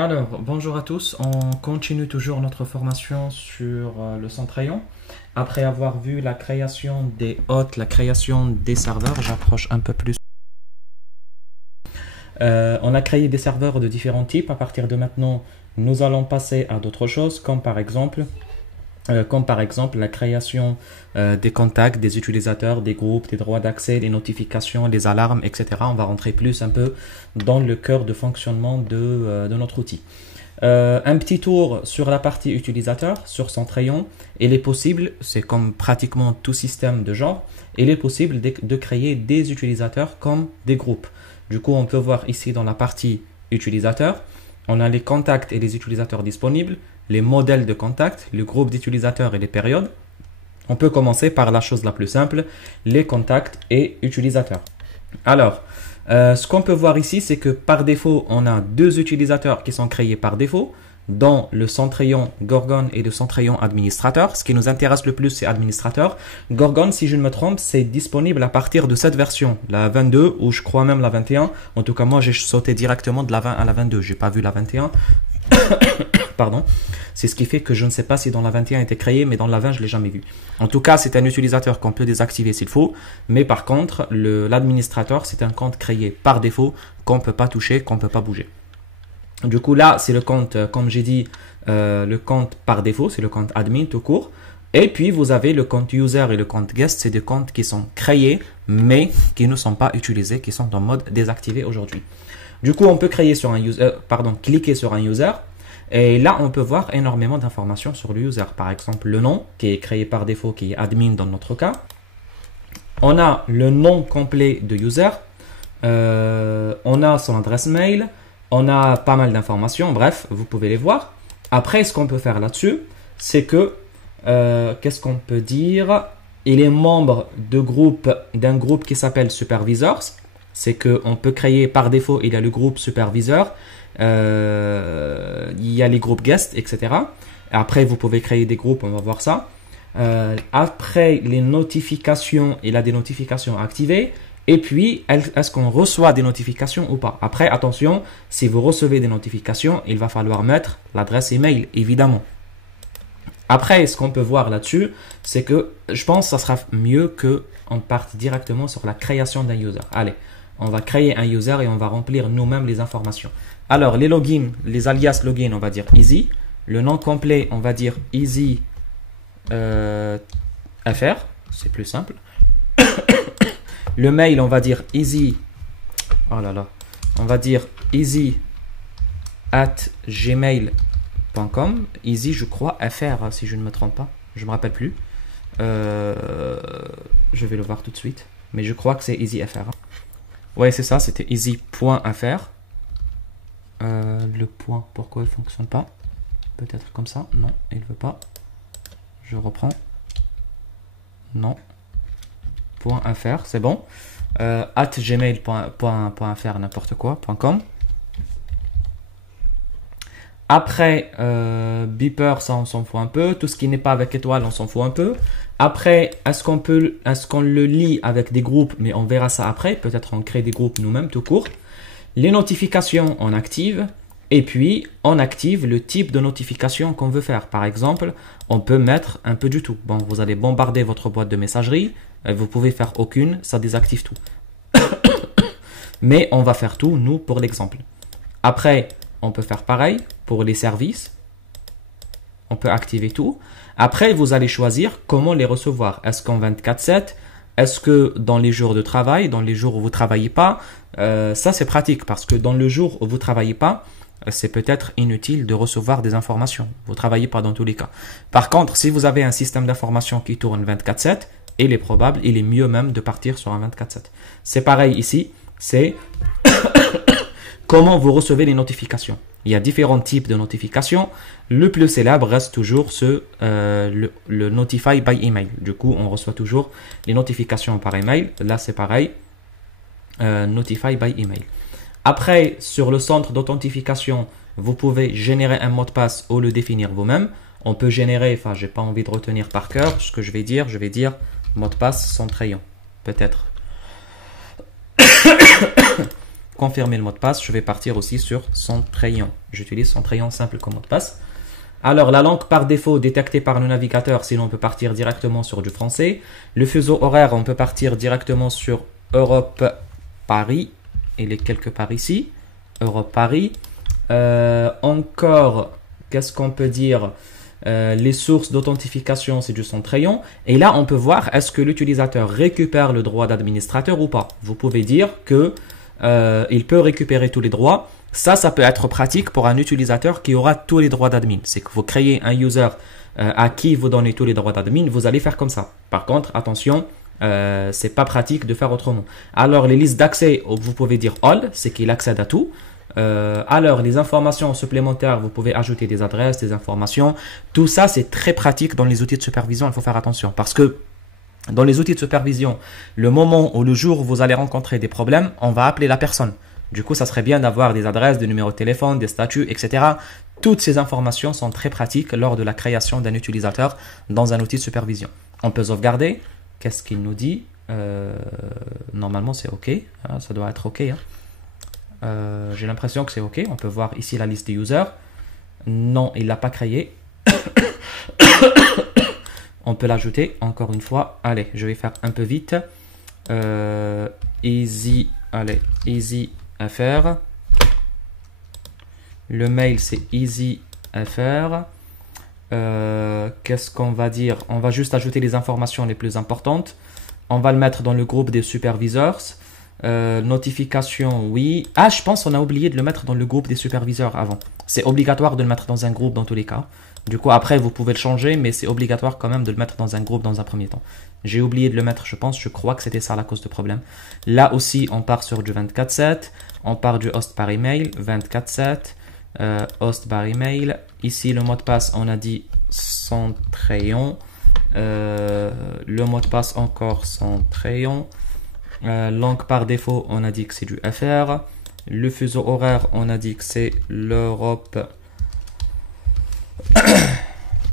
Alors, bonjour à tous. On continue toujours notre formation sur le Centrion. Après avoir vu la création des hôtes, la création des serveurs, j'approche un peu plus. On a créé des serveurs de différents types. À partir de maintenant, nous allons passer à d'autres choses, comme par exemple la création des contacts, des utilisateurs, des groupes, des droits d'accès, des notifications, des alarmes, etc. On va rentrer plus un peu dans le cœur de fonctionnement de notre outil. Un petit tour sur la partie utilisateur, sur Centrion. Il est possible, c'est comme pratiquement tout système de genre, il est possible de créer des utilisateurs comme des groupes. Du coup, on peut voir ici dans la partie utilisateur, on a les contacts et les utilisateurs disponibles, les modèles de contacts, le groupe d'utilisateurs et les périodes. On peut commencer par la chose la plus simple, les contacts et utilisateurs. Alors, ce qu'on peut voir ici, c'est que par défaut, on a deux utilisateurs qui sont créés par défaut dans le Centrion Gorgon et le Centrion administrateur. Ce qui nous intéresse le plus, c'est administrateur. Gorgon, si je ne me trompe, c'est disponible à partir de cette version, la 22 ou je crois même la 21. En tout cas, moi, j'ai sauté directement de la 20 à la 22. J'ai pas vu la 21. Pardon. C'est ce qui fait que je ne sais pas si dans la 21 a été créé, mais dans la 20, je ne l'ai jamais vu. En tout cas, c'est un utilisateur qu'on peut désactiver s'il faut. Mais par contre, l'administrateur, c'est un compte créé par défaut qu'on ne peut pas toucher, qu'on ne peut pas bouger. Du coup, là, c'est le compte, comme j'ai dit, le compte par défaut, c'est le compte admin tout court. Et puis, vous avez le compte user et le compte guest, c'est des comptes qui sont créés, mais qui ne sont pas utilisés, qui sont en mode désactivé aujourd'hui. Du coup, on peut créer sur un user, cliquer sur un user. Et là, on peut voir énormément d'informations sur le user. Par exemple, le nom qui est créé par défaut, qui est admin dans notre cas. On a le nom complet de user. On a son adresse mail. On a pas mal d'informations. Bref, vous pouvez les voir. Après, ce qu'on peut faire là-dessus, c'est que, qu'est-ce qu'on peut dire? Il est membre d'un groupe qui s'appelle Supervisors. C'est qu'on peut créer par défaut, il y a le groupe Supervisor. Il y a les groupes guest, etc. Après, vous pouvez créer des groupes, on va voir ça. Après, les notifications, il a des notifications activées. Et puis, est-ce qu'on reçoit des notifications ou pas? Après, attention, si vous recevez des notifications, il va falloir mettre l'adresse email, évidemment. Après, ce qu'on peut voir là-dessus, c'est que je pense que ça sera mieux qu'on parte directement sur la création d'un user. Allez, on va créer un user et on va remplir nous-mêmes les informations. Alors, les logins, les alias login, on va dire easy. Le nom complet, on va dire easy fr. C'est plus simple. Le mail, on va dire easy. Oh là là. On va dire easy@gmail.com. Easy, je crois, fr, si je ne me trompe pas. Je ne me rappelle plus. Je vais le voir tout de suite. Mais je crois que c'est easyfr. Ouais, c'est ça, c'était easy.fr. Le point, pourquoi il ne fonctionne pas? Peut-être comme ça. Non, il ne veut pas. Je reprends. Non. .fr, c'est bon. @gmail.fr, n'importe quoi. .com. Après, beeper, ça on s'en fout un peu. Tout ce qui n'est pas avec étoile, on s'en fout un peu. Après, est-ce qu'on le lit avec des groupes? Mais on verra ça après. Peut-être on crée des groupes nous-mêmes tout court. Les notifications, on active. Et puis, on active le type de notification qu'on veut faire. Par exemple, on peut mettre un peu du tout. Bon, vous allez bombarder votre boîte de messagerie. Vous pouvez faire aucune, ça désactive tout. Mais on va faire tout, nous, pour l'exemple. Après, on peut faire pareil pour les services. On peut activer tout. Après, vous allez choisir comment les recevoir. Est-ce qu'en 24/7? Est-ce que dans les jours de travail, dans les jours où vous ne travaillez pas? Ça, c'est pratique parce que dans le jour où vous ne travaillez pas, c'est peut-être inutile de recevoir des informations. Vous ne travaillez pas dans tous les cas. Par contre, si vous avez un système d'information qui tourne 24/7, il est probable, il est mieux même de partir sur un 24/7. C'est pareil ici, c'est comment vous recevez les notifications. Il y a différents types de notifications. Le plus célèbre reste toujours le Notify by email. Du coup, on reçoit toujours les notifications par email. Là, c'est pareil. Notify by email. Après, sur le centre d'authentification, vous pouvez générer un mot de passe ou le définir vous-même. On peut générer, enfin, j'ai pas envie de retenir par cœur ce que je vais dire mot de passe Centrion. Peut-être. confirmer le mot de passe, je vais partir aussi sur Centrayon. J'utilise Centrayon simple comme mot de passe. Alors, la langue par défaut détectée par le navigateur, sinon on peut partir directement sur du français. Le fuseau horaire, on peut partir directement sur Europe-Paris. Il est quelque part ici. Europe-Paris. Encore, qu'est-ce qu'on peut dire? Les sources d'authentification, c'est du Centrayon. Et là, on peut voir est-ce que l'utilisateur récupère le droit d'administrateur ou pas. Vous pouvez dire que il peut récupérer tous les droits. Ça peut être pratique pour un utilisateur qui aura tous les droits d'admin. C'est que vous créez un user à qui vous donnez tous les droits d'admin, vous allez faire comme ça. Par contre, attention, c'est pas pratique de faire autrement. Alors, les listes d'accès, vous pouvez dire all, c'est qu'il accède à tout. Alors, les informations supplémentaires, vous pouvez ajouter des adresses, des informations. Tout ça, c'est très pratique dans les outils de supervision. Il faut faire attention parce que dans les outils de supervision, le moment ou le jour où vous allez rencontrer des problèmes, on va appeler la personne. Du coup, ça serait bien d'avoir des adresses, des numéros de téléphone, des statuts, etc. Toutes ces informations sont très pratiques lors de la création d'un utilisateur dans un outil de supervision. On peut sauvegarder. Qu'est-ce qu'il nous dit? Normalement, c'est OK. Ça doit être OK. J'ai l'impression que c'est OK. On peut voir ici la liste des users. Non, il ne l'a pas créé. On peut l'ajouter encore une fois. Allez, je vais faire un peu vite. Easy FR. Le mail, c'est easy FR. Qu'est-ce qu'on va dire? On va juste ajouter les informations les plus importantes. On va le mettre dans le groupe des superviseurs. Notification, oui. Ah, je pense qu'on a oublié de le mettre dans le groupe des superviseurs avant. C'est obligatoire de le mettre dans un groupe dans tous les cas. Du coup, après, vous pouvez le changer, mais c'est obligatoire quand même de le mettre dans un groupe dans un premier temps. J'ai oublié de le mettre, je crois que c'était ça la cause de problème. Là aussi, on part sur du 24/7. On part du host par email, 24/7. Host par email. Ici, le mot de passe, on a dit Centrayon. Le mot de passe encore Centrayon. Langue par défaut, on a dit que c'est du FR. Le fuseau horaire, on a dit que c'est l'Europe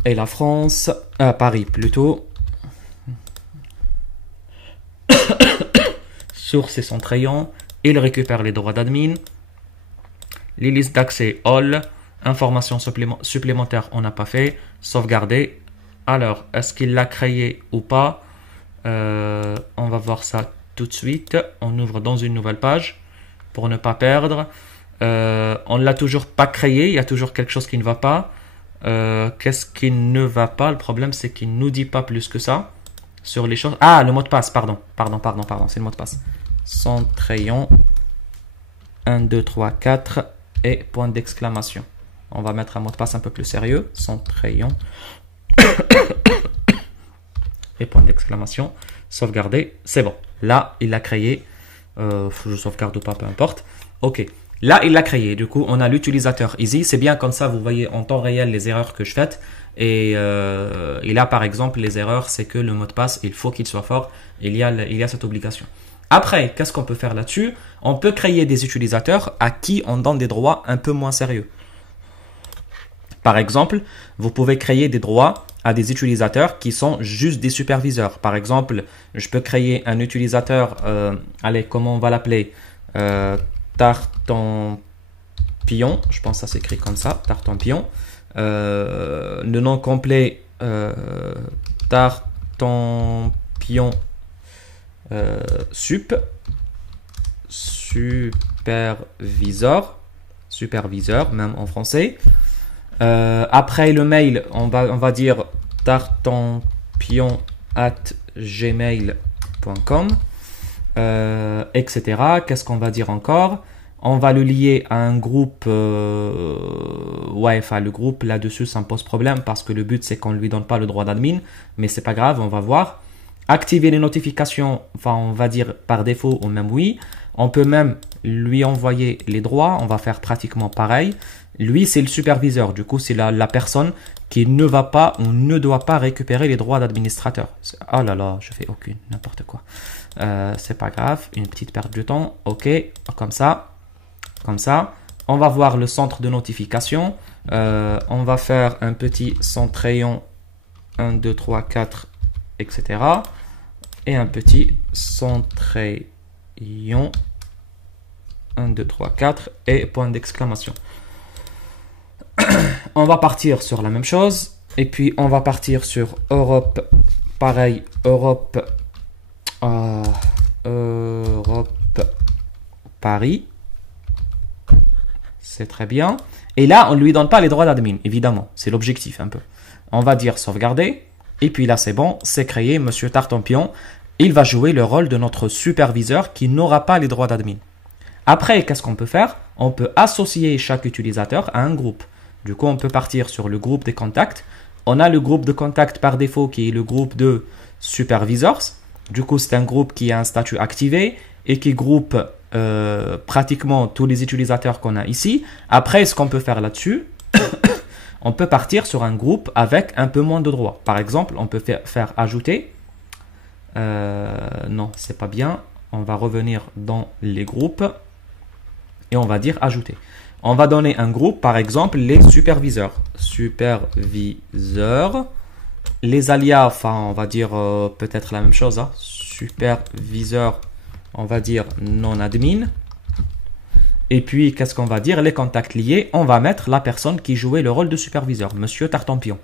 et la France. Paris plutôt. Source et Centrayon. Il récupère les droits d'admin. Les listes d'accès all. Informations supplémentaires, on n'a pas fait. Sauvegarder. Alors, est-ce qu'il l'a créé ou pas? On va voir ça tout de suite. On ouvre dans une nouvelle page pour ne pas perdre. On ne l'a toujours pas créé. Il y a toujours quelque chose qui ne va pas. Qu'est-ce qui ne va pas? Le problème, c'est qu'il ne nous dit pas plus que ça sur les choses. Ah, le mot de passe, pardon. C'est le mot de passe. Centrayon 1, 2, 3, 4 et point d'exclamation. On va mettre un mot de passe un peu plus sérieux. Centrayon et point d'exclamation. Sauvegarder, c'est bon. Là, il l'a créé. Je sauvegarde ou pas, peu importe. OK. Là, il l'a créé. Du coup, on a l'utilisateur Easy. C'est bien comme ça, vous voyez en temps réel les erreurs que je fais. Et là, par exemple, les erreurs, c'est que le mot de passe, il faut qu'il soit fort. Il y a cette obligation. Après, qu'est-ce qu'on peut faire là-dessus? On peut créer des utilisateurs à qui on donne des droits un peu moins sérieux. Par exemple, vous pouvez créer des droits à des utilisateurs qui sont juste des superviseurs. Par exemple, je peux créer un utilisateur, allez, comment on va l'appeler? Tartampion, je pense que ça s'écrit comme ça, Tartampion. Le nom complet, Tartampion superviseur, même en français. Après le mail, on va dire tartampion@gmail.com, etc. Qu'est-ce qu'on va dire encore? On va le lier à un groupe. Le groupe là-dessus, ça me pose problème parce que le but, c'est qu'on ne lui donne pas le droit d'admin. Mais c'est pas grave, on va voir. Activer les notifications, on va dire par défaut ou même oui. On peut même lui envoyer les droits. On va faire pratiquement pareil. Lui, c'est le superviseur. Du coup, c'est la personne qui ne va pas ou ne doit pas récupérer les droits d'administrateur. Oh là là, je fais n'importe quoi. C'est pas grave, une petite perte de temps. OK, comme ça. On va voir le centre de notification. On va faire un petit Centrayon 1, 2, 3, 4, etc. Et un petit Centrayon 1, 2, 3, 4 et point d'exclamation. On va partir sur la même chose. Et puis, on va partir sur Europe. Pareil, Europe. Europe. Paris. C'est très bien. Et là, on ne lui donne pas les droits d'admin, évidemment. C'est l'objectif un peu. On va dire sauvegarder. Et puis là, c'est bon. C'est créé. Monsieur Tartampion, il va jouer le rôle de notre superviseur qui n'aura pas les droits d'admin. Après, qu'est-ce qu'on peut faire? On peut associer chaque utilisateur à un groupe. Du coup, on peut partir sur le groupe des contacts. On a le groupe de contacts par défaut qui est le groupe de supervisors. Du coup, c'est un groupe qui a un statut activé et qui groupe pratiquement tous les utilisateurs qu'on a ici. Après, ce qu'on peut faire là-dessus, on peut partir sur un groupe avec un peu moins de droits. Par exemple, on peut faire ajouter. Non, c'est pas bien. On va revenir dans les groupes et on va dire ajouter. On va donner un groupe, par exemple, les superviseurs. Superviseurs. Les alias, enfin, on va dire peut-être la même chose. Hein. Superviseur, on va dire non-admin. Et puis, qu'est-ce qu'on va dire? Les contacts liés, on va mettre la personne qui jouait le rôle de superviseur, Monsieur Tartampion.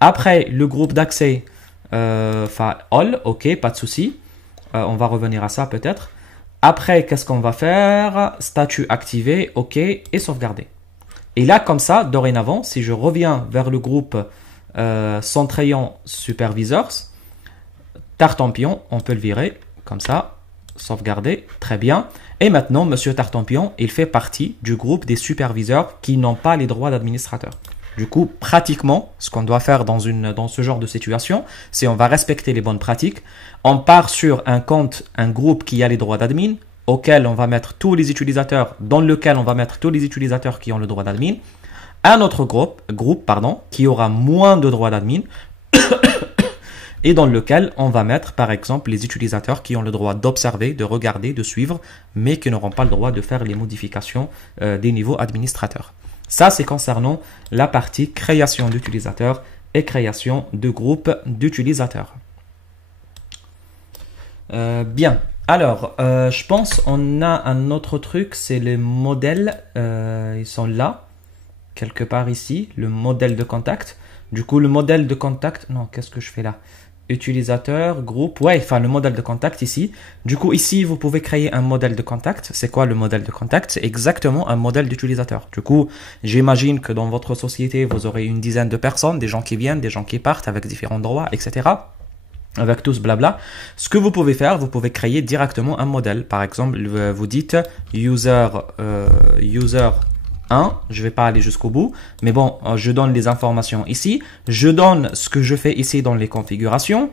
Après, le groupe d'accès, enfin, all, ok, pas de souci. On va revenir à ça peut-être. Après, qu'est-ce qu'on va faire? Statut activé, ok, et sauvegarder. Et là, comme ça, dorénavant, si je reviens vers le groupe Centrayon Supervisors, Tartampion, on peut le virer, comme ça, sauvegarder, très bien. Et maintenant, Monsieur Tartampion, il fait partie du groupe des superviseurs qui n'ont pas les droits d'administrateur. Du coup, pratiquement, ce qu'on doit faire dans ce genre de situation, c'est on va respecter les bonnes pratiques. On part sur un compte, un groupe qui a les droits d'admin, auquel on va mettre tous les utilisateurs, dans lequel on va mettre tous les utilisateurs qui ont le droit d'admin. Un autre groupe, qui aura moins de droits d'admin, et dans lequel on va mettre, par exemple, les utilisateurs qui ont le droit d'observer, de regarder, de suivre, mais qui n'auront pas le droit de faire les modifications des niveaux administrateurs. Ça, c'est concernant la partie création d'utilisateurs et création de groupes d'utilisateurs. Bien. Alors, je pense on a un autre truc, c'est les modèles. Ils sont là, quelque part ici, le modèle de contact. Du coup, le modèle de contact... Non, qu'est-ce que je fais là? Utilisateur, groupe, ouais, enfin le modèle de contact ici. Du coup, ici, vous pouvez créer un modèle de contact. C'est quoi le modèle de contact? C'est exactement un modèle d'utilisateur. Du coup, j'imagine que dans votre société, vous aurez une dizaine de personnes, des gens qui viennent, des gens qui partent avec différents droits, etc. Avec tout ce blabla. Ce que vous pouvez faire, vous pouvez créer directement un modèle. Par exemple, vous dites user 1, je ne vais pas aller jusqu'au bout, mais bon, je donne les informations ici, je donne ce que je fais ici dans les configurations,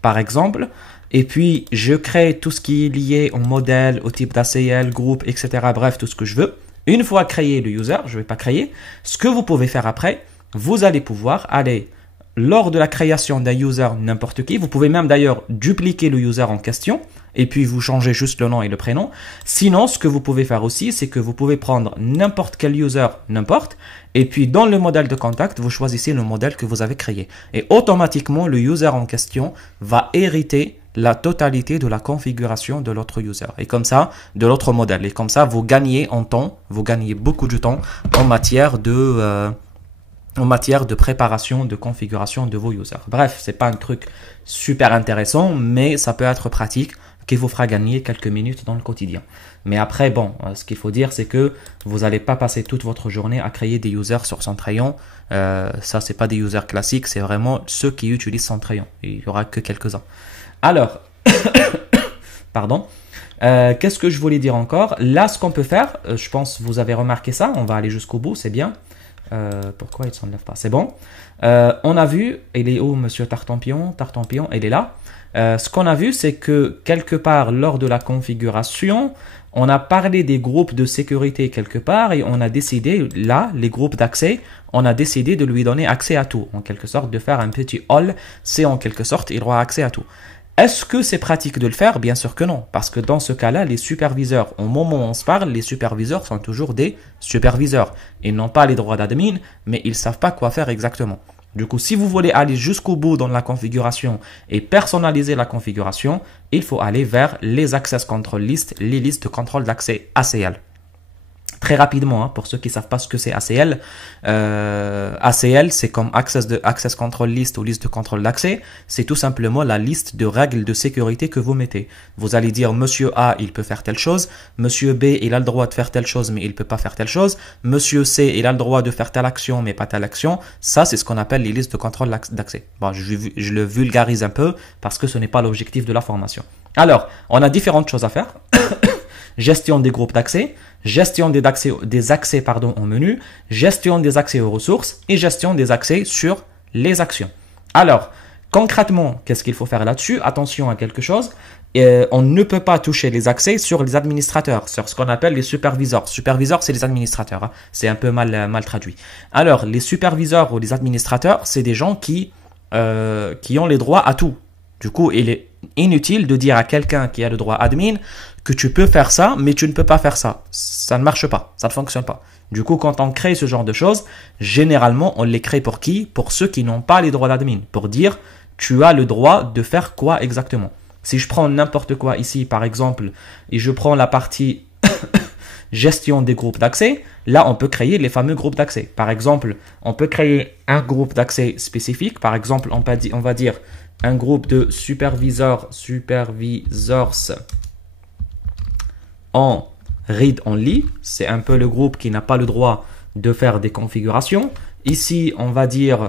par exemple, et puis je crée tout ce qui est lié au modèle, au type d'ACL, groupe, etc., bref, tout ce que je veux. Une fois créé le user, je ne vais pas créer, ce que vous pouvez faire après, vous allez pouvoir aller, lors de la création d'un user n'importe qui, vous pouvez même d'ailleurs dupliquer le user en question, et puis vous changez juste le nom et le prénom. Sinon, ce que vous pouvez faire aussi, c'est que vous pouvez prendre n'importe quel user, n'importe, et puis dans le modèle de contact, vous choisissez le modèle que vous avez créé. Et automatiquement, le user en question va hériter la totalité de la configuration de l'autre user. Et comme ça, de l'autre modèle. Et comme ça, vous gagnez en temps, vous gagnez beaucoup de temps en matière de préparation, de configuration de vos users. Bref, c'est pas un truc super intéressant, mais ça peut être pratique, qui vous fera gagner quelques minutes dans le quotidien. Mais après, bon, ce qu'il faut dire, c'est que vous n'allez pas passer toute votre journée à créer des users sur Centrayon. Ça, c'est pas des users classiques, c'est vraiment ceux qui utilisent Centrayon. Il y aura que quelques-uns. Alors, pardon. Qu'est-ce que je voulais dire encore? Là, ce qu'on peut faire, je pense que vous avez remarqué ça, on va aller jusqu'au bout, c'est bien. Pourquoi il ne s'enlève pas? C'est bon. On a vu, il est où, Monsieur Tartampion? Tartampion, il est là. Ce qu'on a vu, c'est que quelque part, lors de la configuration, on a parlé des groupes de sécurité quelque part et on a décidé, là, les groupes d'accès, on a décidé de lui donner accès à tout. En quelque sorte, de faire un petit all, c'est en quelque sorte, il aura accès à tout. Est-ce que c'est pratique de le faire? Bien sûr que non, parce que dans ce cas-là, les superviseurs, au moment où on se parle, les superviseurs sont toujours des superviseurs. Ils n'ont pas les droits d'admin, mais ils ne savent pas quoi faire exactement. Du coup, si vous voulez aller jusqu'au bout dans la configuration et personnaliser la configuration, il faut aller vers les Access Control List, les listes de contrôle d'accès ACL. Très rapidement, hein, pour ceux qui ne savent pas ce que c'est ACL, ACL c'est comme Access Control List ou liste de contrôle d'accès, c'est tout simplement la liste de règles de sécurité que vous mettez. Vous allez dire Monsieur A il peut faire telle chose, Monsieur B il a le droit de faire telle chose mais il ne peut pas faire telle chose, Monsieur C il a le droit de faire telle action mais pas telle action. Ça c'est ce qu'on appelle les listes de contrôle d'accès. Bon, je le vulgarise un peu parce que ce n'est pas l'objectif de la formation. Alors, on a différentes choses à faire. Gestion des groupes d'accès, gestion des accès en menu, gestion des accès aux ressources et gestion des accès sur les actions. Alors, concrètement, qu'est-ce qu'il faut faire là-dessus? Attention à quelque chose. On ne peut pas toucher les accès sur les administrateurs, sur ce qu'on appelle les superviseurs. Superviseurs, c'est les administrateurs. Hein. C'est un peu mal traduit. Alors, les superviseurs ou les administrateurs, c'est des gens qui ont les droits à tout. Du coup, il est inutile de dire à quelqu'un qui a le droit admin que tu peux faire ça, mais tu ne peux pas faire ça. Ça ne marche pas, ça ne fonctionne pas. Du coup, quand on crée ce genre de choses, généralement, on les crée pour qui? Pour ceux qui n'ont pas les droits d'admin. Pour dire, tu as le droit de faire quoi exactement? Si je prends n'importe quoi ici, par exemple, et je prends la partie gestion des groupes d'accès, là, on peut créer les fameux groupes d'accès. Par exemple, on peut créer un groupe d'accès spécifique. Par exemple, on va dire un groupe de supervisors en read only. C'est un peu le groupe qui n'a pas le droit de faire des configurations. Ici, on va dire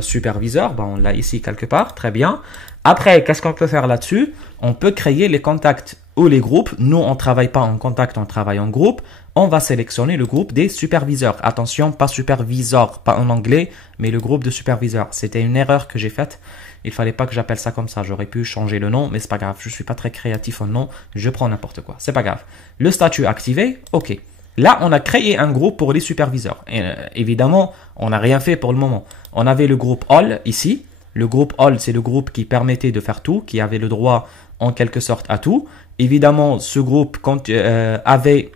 superviseur. Bon, on l'a ici quelque part. Très bien. Après, qu'est-ce qu'on peut faire là-dessus? On peut créer les contacts ou les groupes. Nous, on ne travaille pas en contact, on travaille en groupe. On va sélectionner le groupe des superviseurs. Attention, pas superviseur, pas en anglais, mais le groupe de superviseurs. C'était une erreur que j'ai faite. Il fallait pas que j'appelle ça comme ça. J'aurais pu changer le nom, mais c'est pas grave. Je suis pas très créatif en nom. Je prends n'importe quoi. C'est pas grave. Le statut activé, ok. Là, on a créé un groupe pour les superviseurs. Et, évidemment, on n'a rien fait pour le moment. On avait le groupe All ici. Le groupe All, c'est le groupe qui permettait de faire tout, qui avait le droit en quelque sorte à tout. Évidemment, ce groupe avait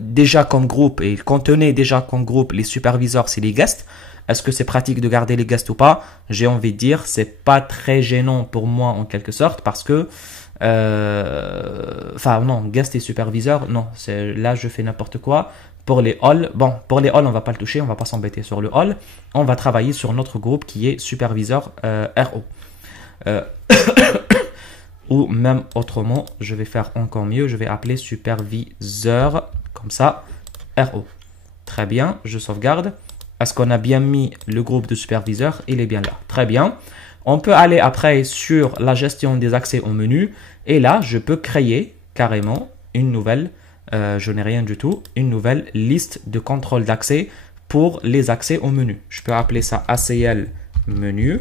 déjà comme groupe et contenait déjà comme groupe les superviseurs, c'est les guests. Est-ce que c'est pratique de garder les guests ou pas? J'ai envie de dire, c'est pas très gênant pour moi en quelque sorte parce que enfin non, guest et superviseur, non, là je fais n'importe quoi. Pour les all, bon, pour les all, on va pas le toucher, on va pas s'embêter sur le all. On va travailler sur notre groupe qui est superviseur RO. Ou même autrement, je vais faire encore mieux, je vais appeler superviseur, comme ça, RO. Très bien, je sauvegarde. Est-ce qu'on a bien mis le groupe de superviseurs? Il est bien là. Très bien. On peut aller après sur la gestion des accès au menu. Et là, je peux créer carrément une nouvelle, je n'ai rien du tout, une nouvelle liste de contrôle d'accès pour les accès au menu. Je peux appeler ça ACL menu.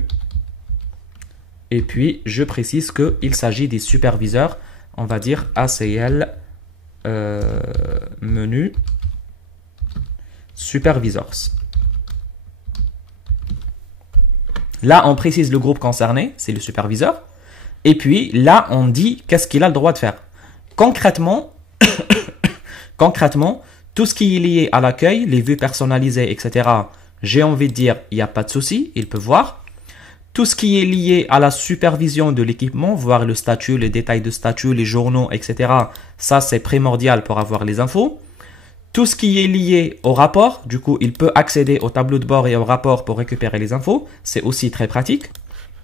Et puis, je précise qu'il s'agit des superviseurs. On va dire ACL menu supervisors. Là, on précise le groupe concerné, c'est le superviseur. Et puis, là, on dit qu'est-ce qu'il a le droit de faire. Concrètement, tout ce qui est lié à l'accueil, les vues personnalisées, etc., j'ai envie de dire, il n'y a pas de souci, il peut voir. Tout ce qui est lié à la supervision de l'équipement, voir le statut, les détails de statut, les journaux, etc., ça, c'est primordial pour avoir les infos. Tout ce qui est lié au rapport, du coup, il peut accéder au tableau de bord et au rapport pour récupérer les infos. C'est aussi très pratique.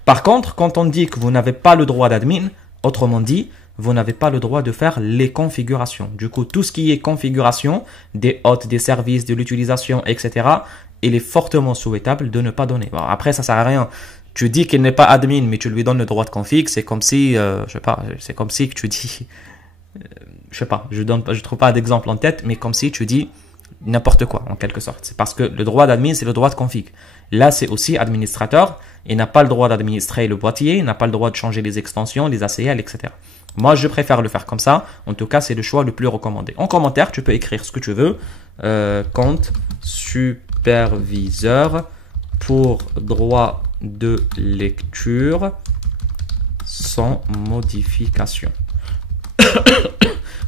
Par contre, quand on dit que vous n'avez pas le droit d'admin, autrement dit, vous n'avez pas le droit de faire les configurations. Du coup, tout ce qui est configuration, des hôtes, des services, de l'utilisation, etc., il est fortement souhaitable de ne pas donner. Bon, après, ça sert à rien. Tu dis qu'il n'est pas admin, mais tu lui donnes le droit de config. C'est comme si, je sais pas, c'est comme si que tu dis... je sais pas, je trouve pas d'exemple en tête, mais comme si tu dis n'importe quoi en quelque sorte. C'est parce que le droit d'admin, c'est le droit de config. Là, c'est aussi administrateur. Il n'a pas le droit d'administrer le boîtier, il n'a pas le droit de changer les extensions, les ACL, etc. Moi, je préfère le faire comme ça. En tout cas, c'est le choix le plus recommandé. En commentaire, tu peux écrire ce que tu veux. Compte superviseur pour droit de lecture sans modification.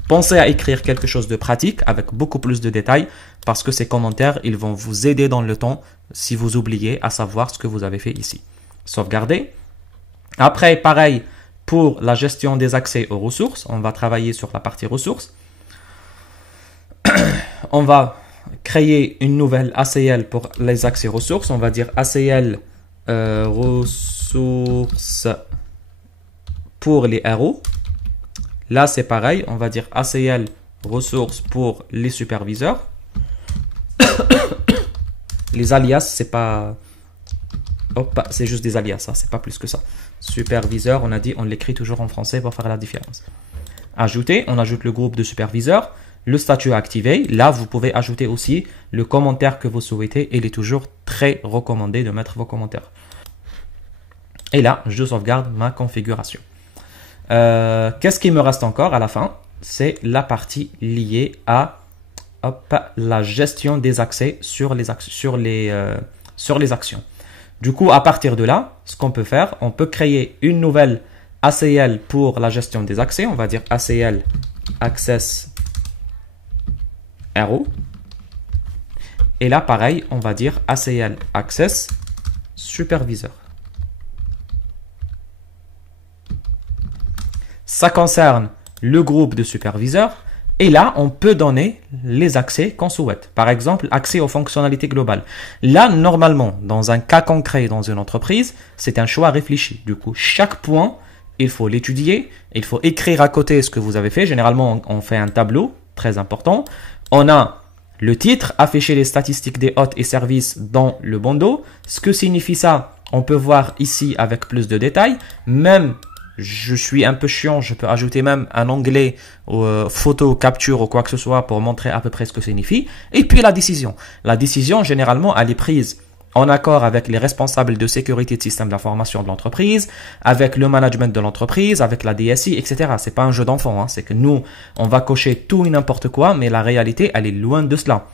Pensez à écrire quelque chose de pratique avec beaucoup plus de détails parce que ces commentaires, ils vont vous aider dans le temps si vous oubliez à savoir ce que vous avez fait ici. Sauvegarder. Après, pareil, pour la gestion des accès aux ressources, on va travailler sur la partie ressources. on va créer une nouvelle ACL pour les accès ressources. On va dire ACL ressources pour les RO. Là, c'est pareil. On va dire ACL ressources pour les superviseurs. Les alias, c'est pas... Hop, c'est juste des alias, ça, c'est pas plus que ça. Superviseur, on a dit, on l'écrit toujours en français pour faire la différence. Ajouter, on ajoute le groupe de superviseurs. Le statut activé. Là, vous pouvez ajouter aussi le commentaire que vous souhaitez. Il est toujours très recommandé de mettre vos commentaires. Et là, je sauvegarde ma configuration. Qu'est-ce qui me reste encore à la fin? C'est la partie liée à la gestion des accès sur les actions. Du coup, à partir de là, ce qu'on peut faire, on peut créer une nouvelle ACL pour la gestion des accès. On va dire ACL Access RO. Et là, pareil, on va dire ACL Access Supervisor. Ça concerne le groupe de superviseurs. Et là, on peut donner les accès qu'on souhaite. Par exemple, accès aux fonctionnalités globales. Là, normalement, dans un cas concret dans une entreprise, c'est un choix réfléchi. Du coup, chaque point, il faut l'étudier. Il faut écrire à côté ce que vous avez fait. Généralement, on fait un tableau, très important. On a le titre, afficher les statistiques des hôtes et services dans le bandeau. Ce que signifie ça, on peut voir ici avec plus de détails. Même, je suis un peu chiant, je peux ajouter même un onglet photo, capture ou quoi que ce soit pour montrer à peu près ce que ça signifie. Et puis la décision. La décision, généralement, elle est prise en accord avec les responsables de sécurité de système d'information de l'entreprise, avec le management de l'entreprise, avec la DSI, etc. C'est pas un jeu d'enfant, hein. C'est que nous, on va cocher tout et n'importe quoi, mais la réalité, elle est loin de cela.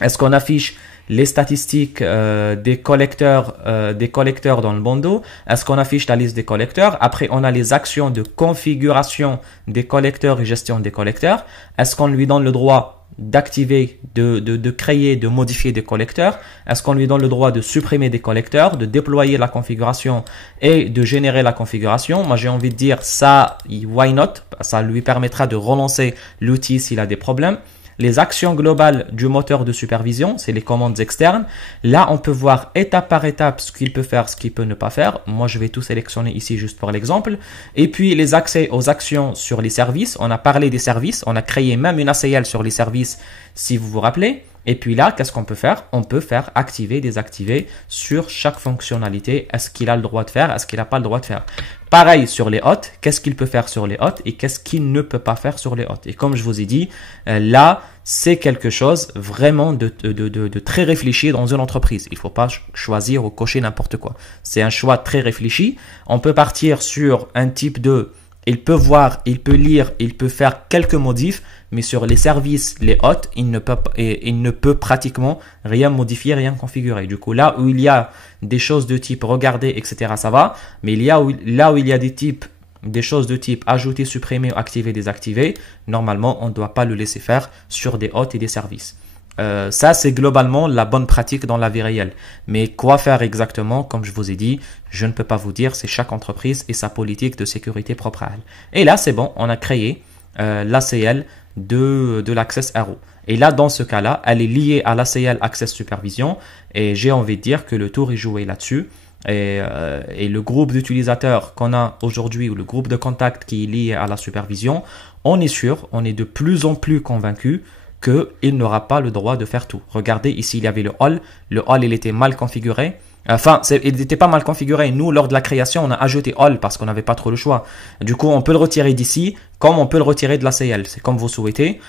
Est-ce qu'on affiche les statistiques des collecteurs dans le bandeau? Est-ce qu'on affiche la liste des collecteurs? Après, on a les actions de configuration des collecteurs et gestion des collecteurs. Est-ce qu'on lui donne le droit d'activer, de créer, de modifier des collecteurs? Est-ce qu'on lui donne le droit de supprimer des collecteurs, de déployer la configuration et de générer la configuration? Moi, j'ai envie de dire ça, why not? Ça lui permettra de relancer l'outil s'il a des problèmes. Les actions globales du moteur de supervision, c'est les commandes externes. Là, on peut voir étape par étape ce qu'il peut faire, ce qu'il peut ne pas faire. Moi, je vais tout sélectionner ici juste pour l'exemple. Et puis, les accès aux actions sur les services. On a parlé des services. On a créé même une ACL sur les services, si vous vous rappelez. Et puis là, qu'est-ce qu'on peut faire? On peut faire activer, désactiver sur chaque fonctionnalité. Est-ce qu'il a le droit de faire? Est-ce qu'il n'a pas le droit de faire? Pareil sur les hôtes. Qu'est-ce qu'il peut faire sur les hôtes et qu'est-ce qu'il ne peut pas faire sur les hôtes? Et comme je vous ai dit, là, c'est quelque chose vraiment de très réfléchi dans une entreprise. Il ne faut pas choisir ou cocher n'importe quoi. C'est un choix très réfléchi. On peut partir sur un type de... Il peut voir, il peut lire, il peut faire quelques modifs, mais sur les services, les hôtes, il ne peut pratiquement rien modifier, rien configurer. Du coup, là où il y a des choses de type regarder, etc., ça va. Mais là où il y a des choses de type ajouter, supprimer, activer, désactiver, normalement, on ne doit pas le laisser faire sur des hôtes et des services. Ça, c'est globalement la bonne pratique dans la vie réelle. Mais quoi faire exactement, comme je vous ai dit, je ne peux pas vous dire, c'est chaque entreprise et sa politique de sécurité propre à elle. Et là, c'est bon, on a créé l'ACL de l'Access RO. Et là, dans ce cas-là, elle est liée à l'ACL Access Supervision et j'ai envie de dire que le tour est joué là-dessus. Et le groupe d'utilisateurs qu'on a aujourd'hui ou le groupe de contacts qui est lié à la supervision, on est sûr, on est de plus en plus convaincu qu'il n'aura pas le droit de faire tout. Regardez, ici, il y avait le hall. Le hall, il était mal configuré. Enfin, il n'était pas mal configuré. Nous, lors de la création, on a ajouté hall parce qu'on n'avait pas trop le choix. Du coup, on peut le retirer d'ici comme on peut le retirer de la CL. C'est comme vous souhaitez.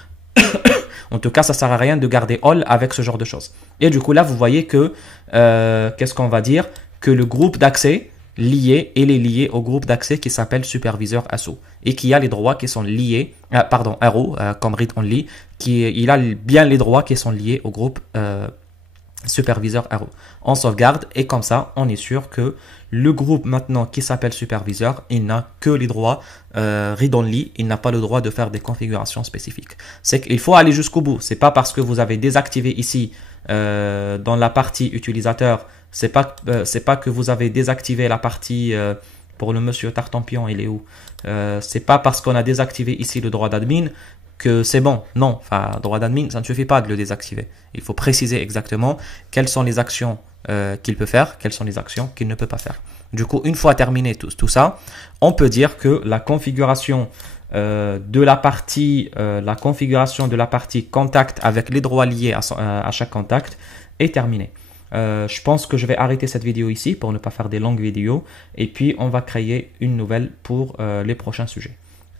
En tout cas, ça ne sert à rien de garder all avec ce genre de choses. Et du coup, là, vous voyez que, qu'est-ce qu'on va dire? Que le groupe d'accès il est lié au groupe d'accès qui s'appelle superviseur ASSO et qui a les droits qui sont liés, RO, comme read only, il a bien les droits qui sont liés au groupe superviseur RO. On sauvegarde et comme ça, on est sûr que le groupe maintenant qui s'appelle superviseur, il n'a que les droits read only, il n'a pas le droit de faire des configurations spécifiques. C'est qu'il faut aller jusqu'au bout. C'est pas parce que vous avez désactivé ici dans la partie utilisateur, c'est pas que vous avez désactivé la partie pour le monsieur Tartampion, il est où? C'est pas parce qu'on a désactivé ici le droit d'admin que c'est bon. Non, enfin, droit d'admin, ça ne suffit pas de le désactiver. Il faut préciser exactement quelles sont les actions qu'il peut faire, quelles sont les actions qu'il ne peut pas faire. Du coup, une fois terminé tout ça, on peut dire que la configuration de la partie contact avec les droits liés à chaque contact est terminée. Je pense que je vais arrêter cette vidéo ici pour ne pas faire des longues vidéos et puis on va créer une nouvelle pour les prochains sujets.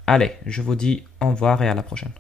Allez, je vous dis au revoir et à la prochaine.